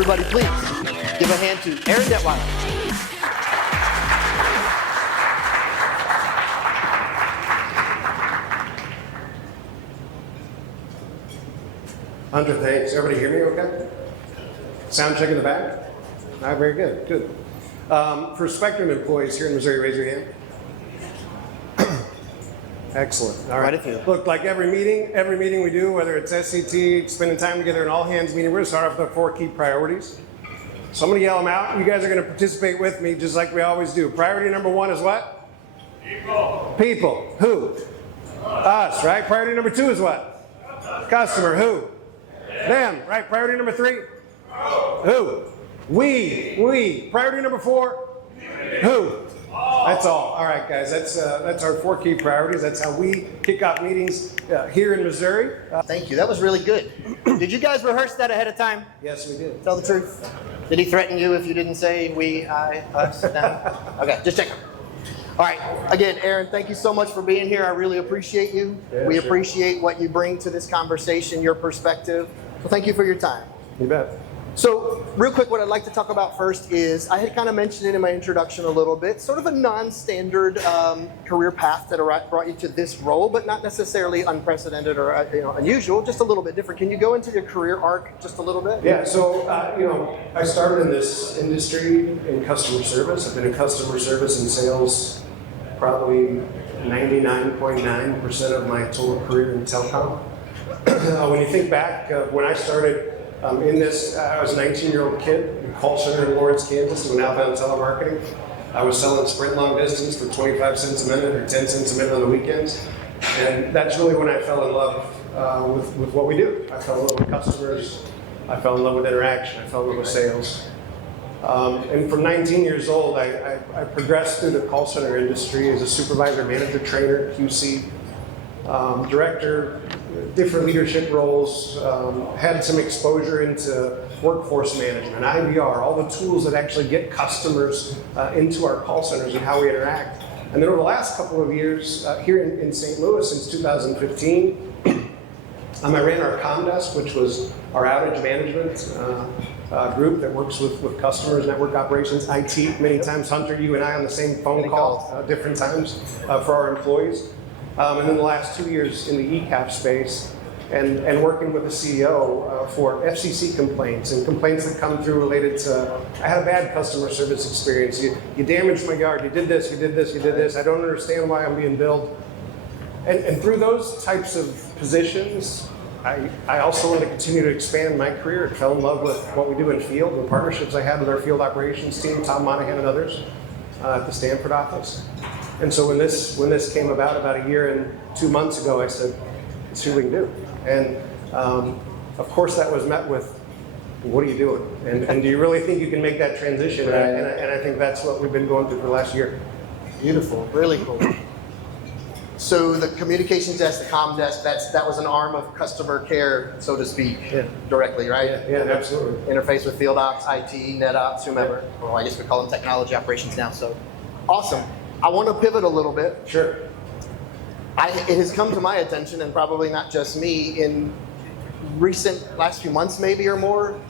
Everybody, please give a hand to Aaron Detwiler. Hunter, thanks. Everybody hear me okay? Sound check in the back? All right, very good, good. For Spectrum employees here in Missouri, raise your hand. Excellent. All right. Look, like every meeting we do, whether it's SCT, spending time together, an all-hands meeting, we're going to start off with the 4 key priorities. So I'm going to yell them out. You guys are going to participate with me just like we always do. Priority number 1 is what? People. People. Who? Us, right? Priority number 2 is what? Customer. Who? Them, right? Priority number 3? Who? We. Priority number 4? Who? That's all. All right, guys. That's our 4 key priorities. That's how we kick off meetings here in Missouri. Thank you. That was really good. Did you guys rehearse that ahead of time? Yes, we did. Tell the truth. Did he threaten you if you didn't say we, I, us, them? Okay, just checking. All right. Again, Aaron, thank you so much for being here. I really appreciate you. Yeah, we sure. appreciate what you bring to this conversation, your perspective. So thank you for your time. You bet. So real quick, what I'd like to talk about first is, I had kind of mentioned it in my introduction a little bit, sort of a non-standard career path that brought you to this role, but not necessarily unprecedented or unusual, just a little bit different. Can you go into your career arc just a little bit? Yeah, so I started in this industry in customer service. I've been in customer service and sales probably 99.9% of my total career in telecom. When you think back, when I started in this, I was a 19-year-old kid in a call center in Lawrence, Kansas, doing outbound telemarketing. I was selling Sprint long distance for 25 cents a minute or 10 cents a minute on the weekends. And that's really when I fell in love with what we do. I fell in love with customers. I fell in love with interaction. I fell in love with sales. And from 19 years old, I progressed through the call center industry as a supervisor, manager, trainer, QC, director, different leadership roles, had some exposure into workforce management, IVR, all the tools that actually get customers into our call centers and how we interact. And then over the last couple of years here in St. Louis, since 2015, I ran our comm desk, which was our outage management group that works with customers, network operations, IT. Many times, Hunter, you and I on the same phone call, different times for our employees. And then the last 2 years in the ECAP space and working with the CEO for FCC complaints and complaints that come through related to, I had a bad customer service experience. You damaged my yard, you did this, you did this, you did this. I don't understand why I'm being billed. And through those types of positions, I also want to continue to expand my career. I fell in love with what we do in field, the partnerships I had with our field operations team, Tom Monahan and others at the Stanford office. And so when this came about a year and 2 months ago, I said, let's see what we can do. And of course that was met with, what are you doing? And do you really think you can make that transition? Right. And I think that's what we've been going through for the last year. Beautiful, really cool. So the communications desk, the comm desk, that was an arm of customer care, so to speak, directly, right? Yeah, absolutely. Interface with field ops, IT, net ops, whomever. Well, I guess we call them technology operations now, so awesome. I want to pivot a little bit. Sure. It has come to my attention, and probably not just me, in last few months maybe or more,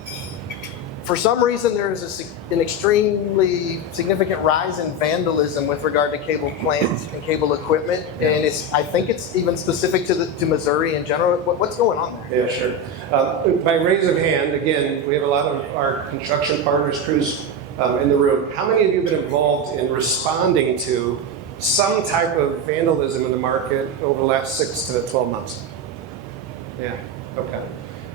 for some reason there is an extremely significant rise in vandalism with regard to cable plants and cable equipment, and I think it's even specific to Missouri in general. What's going on there? Yeah, sure. By raise of hand, again, we have a lot of our construction partners, crews in the room. How many of you have been involved in responding to some type of vandalism in the market over the last 6 to 12 months? Yeah, okay.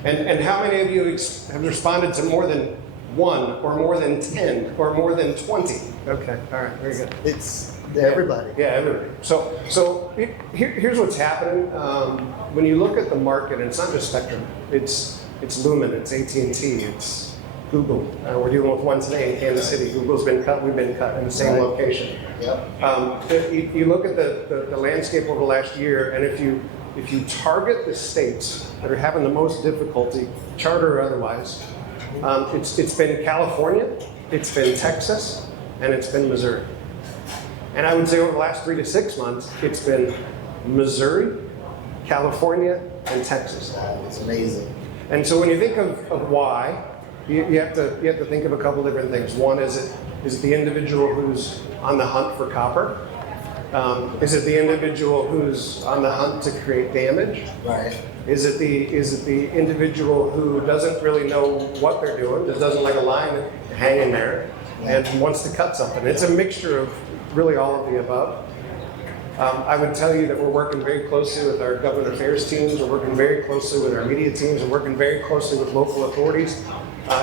And how many of you have responded to more than 1 or more than 10 or more than 20? Okay, all right, very good. It's everybody. Yeah, everybody. So here's what's happening. When you look at the market, and it's not just Spectrum, it's Lumen, it's AT&T, it's Google. We're dealing with one today in Kansas City. Google's been cut, we've been cut in the same location. Yep. You look at the landscape over the last year, and if you target the states that are having the most difficulty, charter or otherwise, it's been California, it's been Texas, and it's been Missouri. And I would say over the last 3 to 6 months, it's been Missouri, California, and Texas. It's amazing. And so when you think of why, you have to think of a couple different things. One, is it the individual who's on the hunt for copper? Is it the individual who's on the hunt to create damage? Right. Is it the individual who doesn't really know what they're doing, just doesn't like a line hanging there, and wants to cut something? It's a mixture of really all of the above. I would tell you that we're working very closely with our government affairs teams, we're working very closely with our media teams, we're working very closely with local authorities.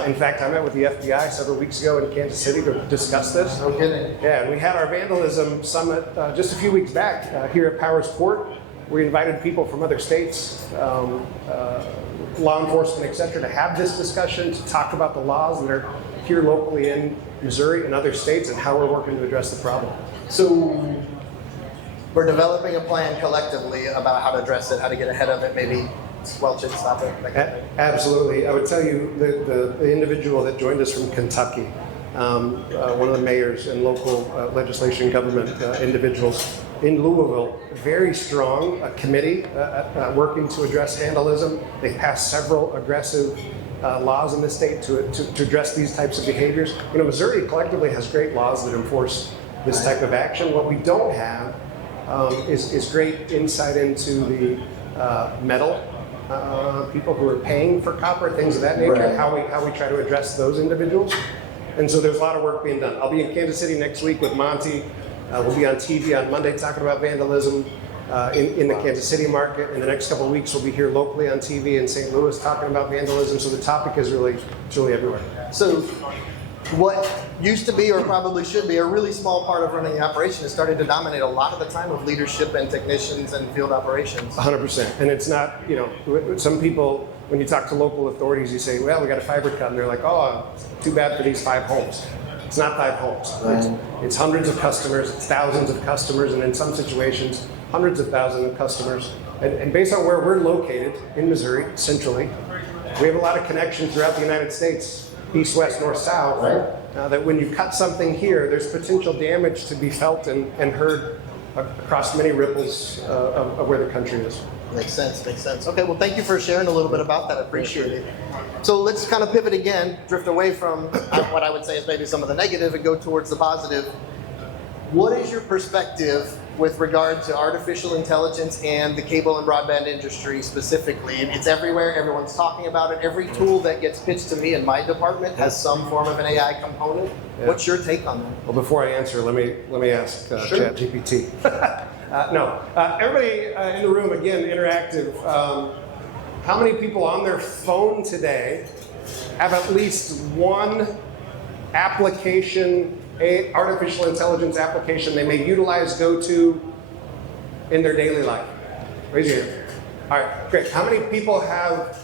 In fact, I met with the FBI several weeks ago in Kansas City to discuss this. No kidding. Yeah, and we had our vandalism summit just a few weeks back here at Powers Court. We invited people from other states, law enforcement, et cetera, to have this discussion, to talk about the laws that are here locally in Missouri and other states and how we're working to address the problem. So we're developing a plan collectively about how to address it, how to get ahead of it, maybe squelch it, stop it. That kind of thing. Absolutely. I would tell you the individual that joined us from Kentucky, one of the mayors and local legislation government individuals in Louisville, very strong committee working to address vandalism. They passed several aggressive laws in the state to address these types of behaviors. You know, Missouri collectively has great laws that enforce this type of action. What we don't have is great insight into the metal people who are paying for copper, things of that nature, Right. how we try to address those individuals. And so there's a lot of work being done. I'll be in Kansas City next week with Monty. We'll be on TV on Monday talking about vandalism in the Kansas City market. In the next couple of weeks, we'll be here locally on TV in St. Louis talking about vandalism. So the topic is really everywhere. So what used to be, or probably should be, a really small part of running the operation is starting to dominate a lot of the time of leadership and technicians and field operations. 100%. And it's not, you know, some people, when you talk to local authorities, you say, well, we got a fiber cut. And they're like, oh, too bad for these 5 homes. It's not 5 homes. Right. It's hundreds of customers, it's thousands of customers, and in some situations, hundreds of thousands of customers. And based on where we're located in Missouri, centrally, we have a lot of connections throughout the United States, east, west, north, south. Right. That when you cut something here, there's potential damage to be felt and heard across many ripples of where the country is. Makes sense, makes sense. Okay, well, thank you for sharing a little bit about that. I appreciate it. So let's kind of pivot again, drift away from what I would say is maybe some of the negative and go towards the positive. What is your perspective with regard to artificial intelligence and the cable and broadband industry specifically? It's everywhere, everyone's talking about it. Every tool that gets pitched to me in my department has some form of an AI component. Yeah. What's your take on that? Well, before I answer, let me ask Sure. ChatGPT. No, everybody in the room, again, interactive. How many people on their phone today have at least one application, artificial intelligence application they may utilize, go to in their daily life? Raise your hand. All right, great. How many people have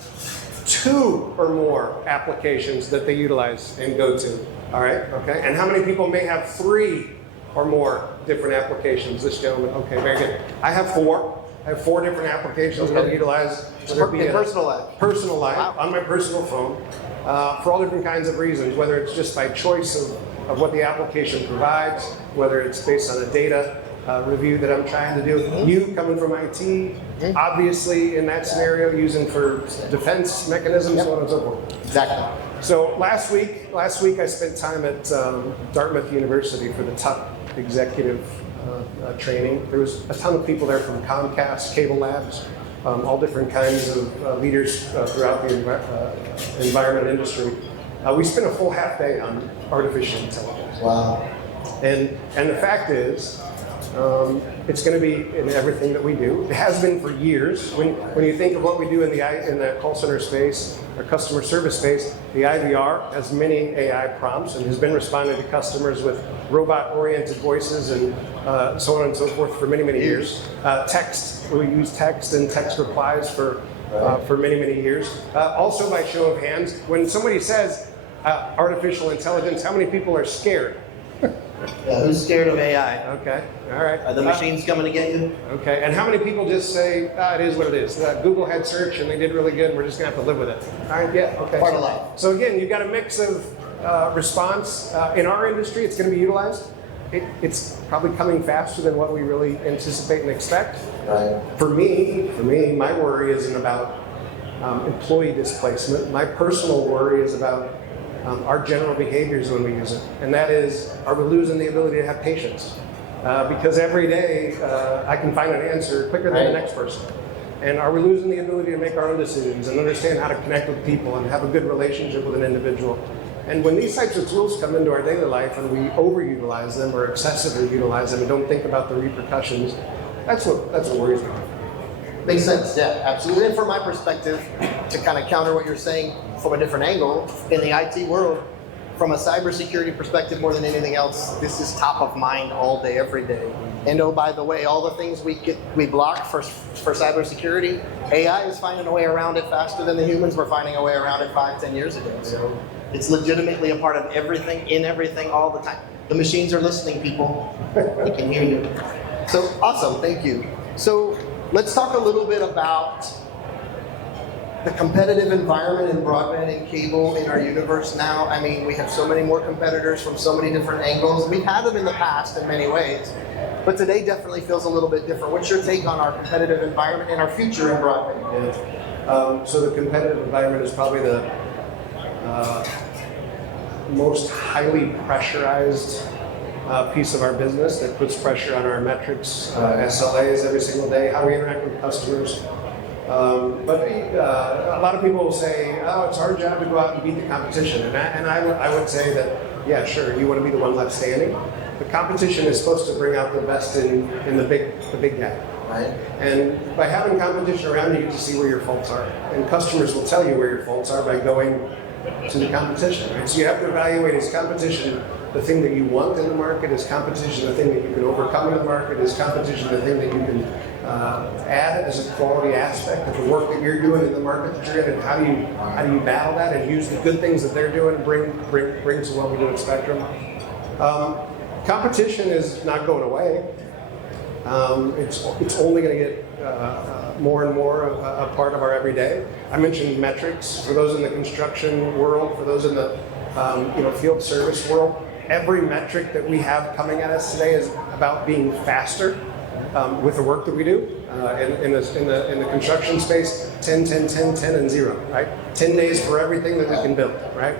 2 or more applications that they utilize and go to? All right, okay. And how many people may have 3 or more different applications? This gentleman, okay, very good. I have 4. I have 4 different applications that I utilize. whether it be In personal life? Personal life, Wow. on my personal phone, for all different kinds of reasons, whether it's just by choice of what the application provides, whether it's based on a data review that I'm trying to do. You coming from IT, obviously in that scenario, using for defense mechanisms, so on and so forth. Exactly. So last week I spent time at Dartmouth University for the top executive training. There was a ton of people there from Comcast, Cable Labs, all different kinds of leaders throughout the environment industry. We spent a full half day on artificial intelligence. Wow. And the fact is, it's going to be in everything that we do. It has been for years. When you think of what we do in the call center space, or customer service space, the IVR has many AI prompts and has been responding to customers with robot-oriented voices and so on and so forth for many, many years. Text, we use text and text replies for many, many years. Also, by show of hands, when somebody says artificial intelligence, how many people are scared? Yeah, who's scared of AI? Okay, all right. Are the machines coming to get you? Okay, and how many people just say, it is what it is? Google had search and they did really good, we're just gonna have to live with it. All right, yeah, okay. Part of life. So again, you've got a mix of response. In our industry, it's gonna be utilized. It's probably coming faster than what we really anticipate and expect. Right. For me, my worry isn't about employee displacement. My personal worry is about our general behaviors when we use it. And that is, are we losing the ability to have patience? Because every day I can find an answer quicker than the next person. And are we losing the ability to make our own decisions and understand how to connect with people and have a good relationship with an individual? And when these types of tools come into our daily life and we overutilize them or excessively utilize them and don't think about the repercussions, that's what worries me. Makes sense, yeah, absolutely. And from my perspective, to kind of counter what you're saying from a different angle, in the IT world, from a cybersecurity perspective more than anything else, this is top of mind all day, every day. And oh, by the way, all the things we block for cybersecurity, AI is finding a way around it faster than the humans were finding a way around it 5-10 years ago. So it's legitimately a part of everything, in everything, all the time. The machines are listening, people. They can hear you. So awesome, thank you. So let's talk a little bit about the competitive environment in broadband and cable in our universe now. I mean, we have so many more competitors from so many different angles. We've had them in the past in many ways, but today definitely feels a little bit different. What's your take on our competitive environment and our future in broadband? Yeah. So the competitive environment is probably the most highly pressurized piece of our business that puts pressure on our metrics, SLAs every single day, how we interact with customers. But a lot of people will say, oh, it's our job to go out and beat the competition. And I would say that, yeah, sure, you want to be the one left standing. The competition is supposed to bring out the best in the big guy. Right? And by having competition around you, you get to see where your faults are. And customers will tell you where your faults are by going to the competition. Right? So you have to evaluate, is competition the thing that you want in the market? Is competition the thing that you can overcome in the market? Is competition the thing that you can add as a quality aspect of the work that you're doing in the market that you're in? And how do you battle that and use the good things that they're doing and bring to what we do at Spectrum? Competition is not going away. It's only going to get more and more a part of our everyday. I mentioned metrics. For those in the construction world, for those in the field service world, every metric that we have coming at us today is about being faster with the work that we do. In the construction space, 10, 10, 10, 10, and 0, right? 10 days for everything that we can build, right?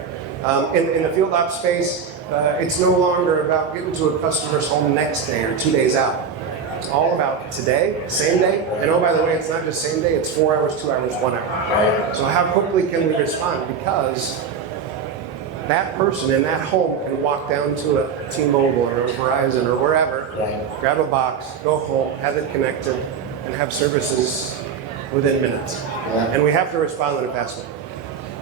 In the field ops space, it's no longer about getting to a customer's home next day or 2 days out. It's all about today, same day, and oh, by the way, it's not just same day, it's 4 hours, 2 hours, 1 hour. So how quickly can we respond? Because that person in that home can walk down to a T-Mobile or a Verizon or wherever, grab a box, go home, have it connected, and have services within minutes. And we have to respond in a fast way.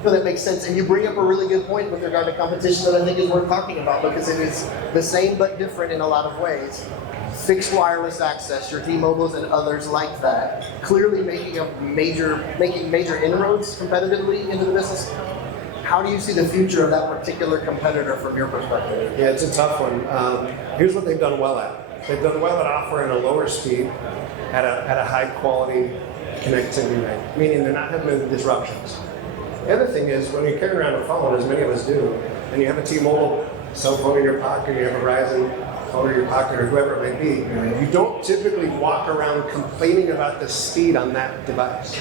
No, that makes sense. And you bring up a really good point with regard to competition that I think is worth talking about, because it is the same but different in a lot of ways. Fixed wireless access, your T-Mobiles and others like that, clearly making major inroads competitively into the business. How do you see the future of that particular competitor from your perspective? Yeah, it's a tough one. Here's what they've done well at. They've done well at offering a lower speed at a high quality connectivity rate, meaning they're not having any disruptions. The other thing is, when you carry around a phone, as many of us do, and you have a T-Mobile cell phone in your pocket, you have a Verizon phone in your pocket, or whoever it may be, you don't typically walk around complaining about the speed on that device.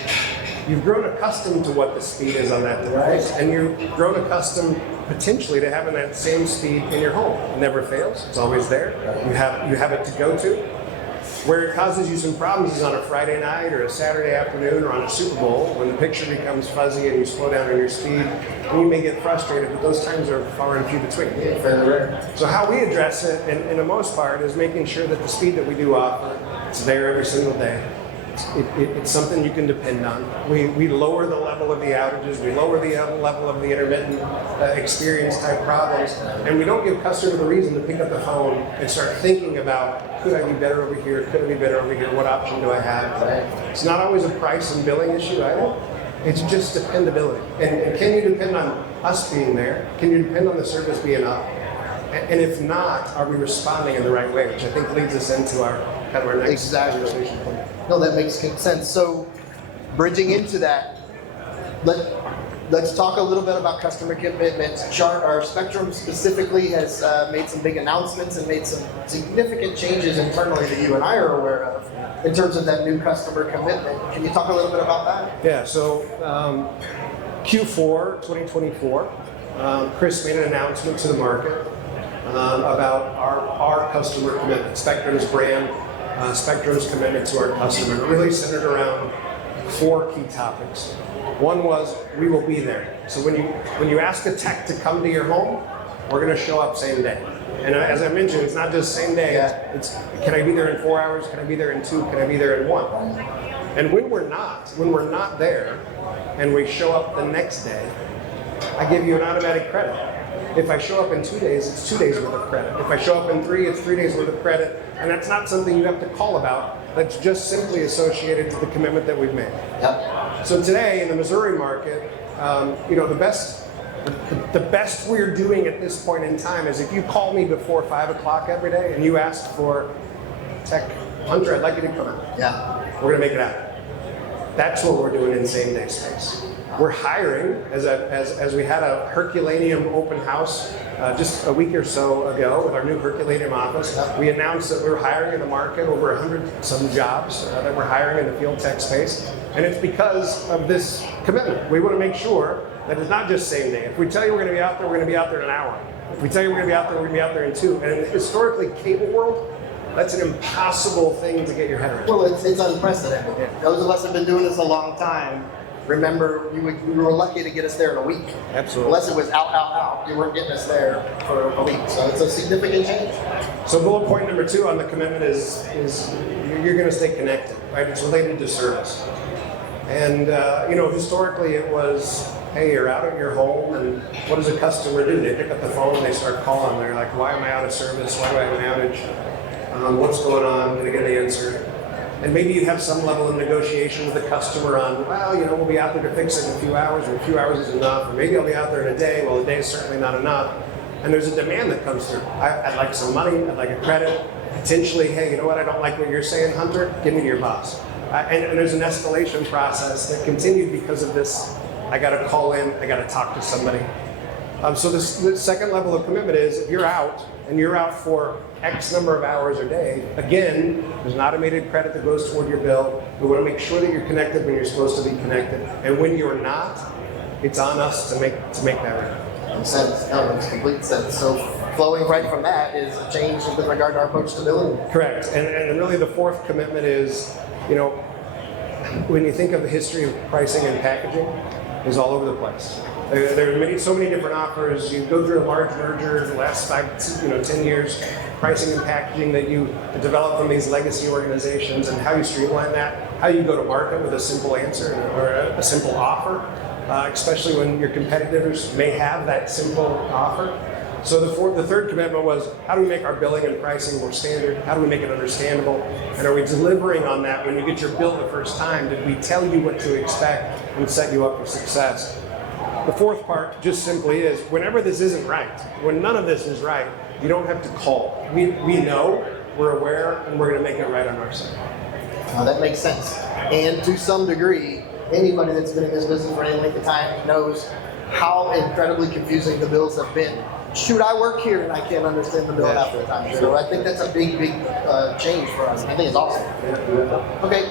You've grown accustomed to what the speed is on that device, and you've grown accustomed potentially to having that same speed in your home. It never fails, it's always there. You have it to go to. Where it causes you some problems is on a Friday night or a Saturday afternoon or on a Super Bowl, when the picture becomes fuzzy and you slow down on your speed, and you may get frustrated, but those times are far and few between. Yeah, fairly rare. So how we address it, in the most part, is making sure that the speed that we do offer is there every single day. It's something you can depend on. We lower the level of the outages, we lower the level of the intermittent experience type problems, and we don't give customers a reason to pick up the phone and start thinking about, could I be better over here, could I be better over here, what option do I have? It's not always a price and billing issue either. It's just dependability. And can you depend on us being there? Can you depend on the service being up? And if not, are we responding in the right way? Which I think leads us into our next conversation point. No, that makes sense. So, bridging into that, let's talk a little bit about customer commitments. Our Spectrum specifically has made some big announcements and made some significant changes internally that you and I are aware of in terms of that new customer commitment. Can you talk a little bit about that? Yeah. So Q4 2024. Chris made an announcement to the market about our customer commitment, Spectrum's brand, Spectrum's commitment to our customer. It really centered around 4 key topics. One was, we will be there. So when you ask a tech to come to your home, we're going to show up same day. And as I mentioned, it's not just same day. It's can I be there in 4 hours? Can I be there in 2? Can I be there in 1? And when we're not there, and we show up the next day, I give you an automatic credit. If I show up in 2 days, it's 2 days worth of credit. If I show up in 3, it's 3 days worth of credit. And that's not something you have to call about. That's just simply associated to the commitment that we've made. Yep. So today in the Missouri market, the best we're doing at this point in time is if you call me before 5 o'clock every day and you ask for tech, Hunter, I'd like you to come out. Yeah. We're gonna make it happen. That's what we're doing in same day space. We're hiring, as we had a Herculaneum open house just a week or so ago with our new Herculaneum office. We announced that we were hiring in the market over 100 some jobs that we're hiring in the field tech space. And it's because of this commitment. We want to make sure that it's not just same day. If we tell you we're going to be out there, we're going to be out there in an hour. If we tell you we're going to be out there, we're going to be out there in 2. And in the historically cable world, that's an impossible thing to get your head around. Well, it's unprecedented. Yeah. Those of us who have been doing this a long time, remember, we were lucky to get us there in a week. Absolutely. Unless it was out, you weren't getting us there for a week. So it's a significant change. So bullet point number 2 on the commitment is you're going to stay connected, right? It's related to service. And historically it was, hey, you're out at your home, and what does a customer do? They pick up the phone and they start calling. They're like, why am I out of service? Why do I have an outage? What's going on? Did I get an answer? And maybe you have some level of negotiation with the customer on, well, we'll be out there to fix it in a few hours, or a few hours is enough, or maybe I'll be out there in a day. Well, a day is certainly not enough. And there's a demand that comes through. I'd like some money, I'd like a credit. Potentially, hey, you know what, I don't like what you're saying, Hunter, give me to your boss. And there's an escalation process that continued because of this. I got to call in, I got to talk to somebody. So the second level of commitment is if you're out, and you're out for X number of hours a day, again, there's an automated credit that goes toward your bill. We want to make sure that you're connected when you're supposed to be connected. And when you're not, it's on us to make that right. Makes sense. No, makes complete sense. So flowing right from that is a change with regard to our approach to billing. Correct. And really the fourth commitment is, when you think of the history of pricing and packaging, is all over the place. There are so many different offers. You go through a large merger the last 10 years, pricing and packaging that you develop from these legacy organizations, and how you streamline that, how you go to market with a simple answer or a simple offer, especially when your competitors may have that simple offer. So the third commitment was, how do we make our billing and pricing more standard? How do we make it understandable? And are we delivering on that when you get your bill the first time? Did we tell you what to expect and set you up for success? The fourth part just simply is, whenever this isn't right, when none of this is right, you don't have to call. We know, we're aware, and we're going to make it right on our side. That makes sense. And to some degree, anybody that's been in this business for any length of time knows how incredibly confusing the bills have been. Shoot, I work here and I can't understand the bill half the time. So I think that's a big change for us. I think it's awesome. Okay.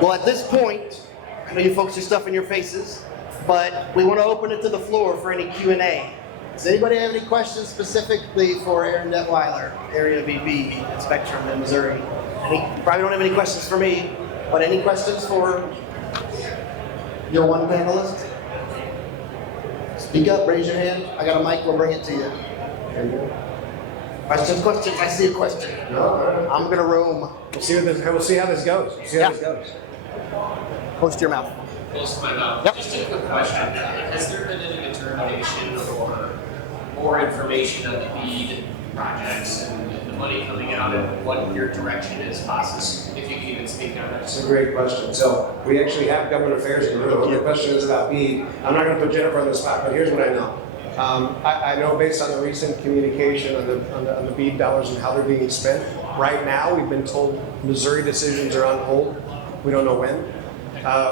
Well, at this point, I know you folks are stuffing your faces, but we want to open it to the floor for any Q&A. Does anybody have any questions specifically for Aaron Detwiler, Area VP at Spectrum in Missouri? Probably don't have any questions for me, but any questions for your one panelist? Speak up, raise your hand. I got a mic, we'll bring it to you. Questions, I see a question. I'm going to roam. We'll see how this goes. Close to your mouth. Close to my mouth. Yep. Just a quick question. Has there been any determination or more information on the BEAD projects and the money coming out and what your direction is, bosses? If you can even speak on that. That's a great question. So we actually have government affairs in the room. The question is about BEAD. I'm not going to put Jennifer on the spot, but here's what I know. I know based on the recent communication on the BEAD dollars and how they're being spent, right now we've been told Missouri decisions are on hold. We don't know when.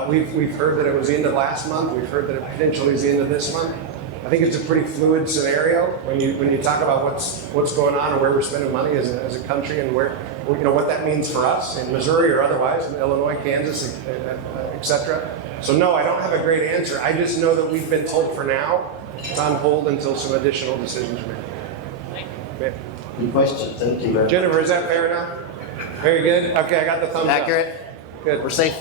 We've heard that it was the end of last month. We've heard that it potentially is the end of this month. I think it's a pretty fluid scenario when you talk about what's going on and where we're spending money as a country and where what that means for us in Missouri or otherwise, in Illinois, Kansas, etc. So no, I don't have a great answer. I just know that we've been told for now It's on hold until some additional decisions are made. Okay. Good question. Thank you very much. Jennifer, is that fair enough? Very good. Okay, I got the thumbs Accurate. up. Good. We're safe.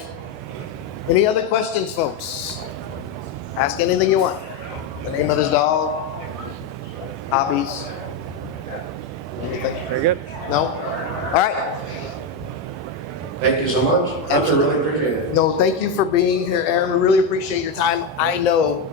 Any other questions, folks? Ask anything you want. The name of his dog, hobbies, anything. Very good. No? All right. Thank you so much. Absolutely. I really appreciate it. No, thank you for being here, Aaron. We really appreciate your time. I know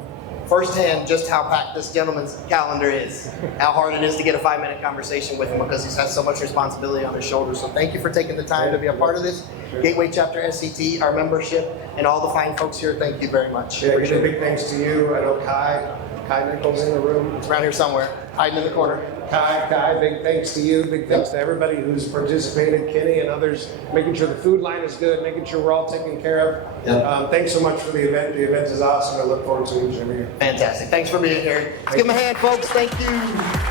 firsthand just how packed this gentleman's calendar is, how hard it is to get a 5-minute conversation with him because he's has so much responsibility on his shoulders. So thank you for taking the time to be a part of this. Gateway Chapter SCT, our membership, and all the fine folks here, thank you very much. Yeah, big thanks to you. I know Kai Nichols in the room. It's around here somewhere, hiding in the corner. Kai, big thanks to you. Big thanks to everybody who's participated, Kenny and others, making sure the food line is good, making sure we're all taken care of. Yep. Thanks so much for the event. The event is awesome. I look forward to each and every year. Fantastic. Thanks for being here. Let's give him a hand, folks. Thank you.